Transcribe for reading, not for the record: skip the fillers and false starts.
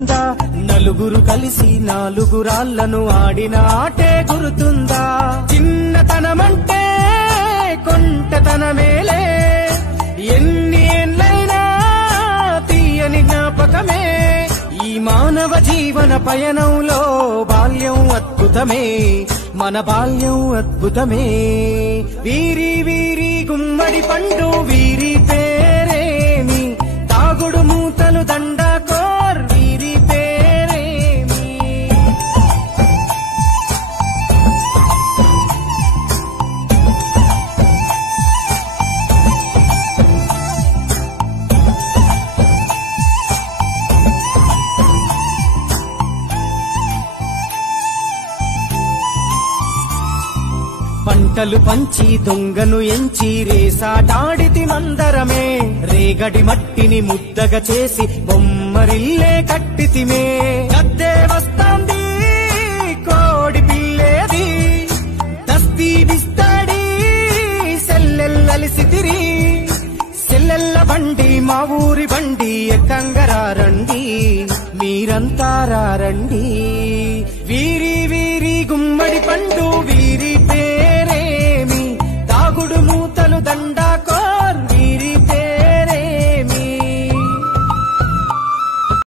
నలుగురు కలిసి నాలుగురాళ్లను ఆడిన ఆటే గుర్తుందా? చిన్నతనమంటే కొంటతనమేలే, ఎన్ని ఏళ్ళైనా తీయని జ్ఞాపకమే. ఈ మానవ జీవన పయనంలో బాల్యం అద్భుతమే, మన బాల్యం అద్భుతమే. వీరి వీరి గుమ్మడి పండు వీరి పేరేమి, తాగుడు మూతలు దండాకోర్ వీరి పేరేమి. పంటలు పంచి దొంగను ఎంచి రేసాటాడితి మందరమే, రేగడి మట్టిని ముద్దగా చేసి బొమ్మరిల్లే కట్టితిమే. గద్దే వస్తాంది కోడి పిల్లేది, దస్తీ బిస్తాడి సెల్లెల్లలిసితిరి. సెల్లెల్ల బండి మా ఊరి బండి, ఎక్కంగరారండి మీరంతా రండి.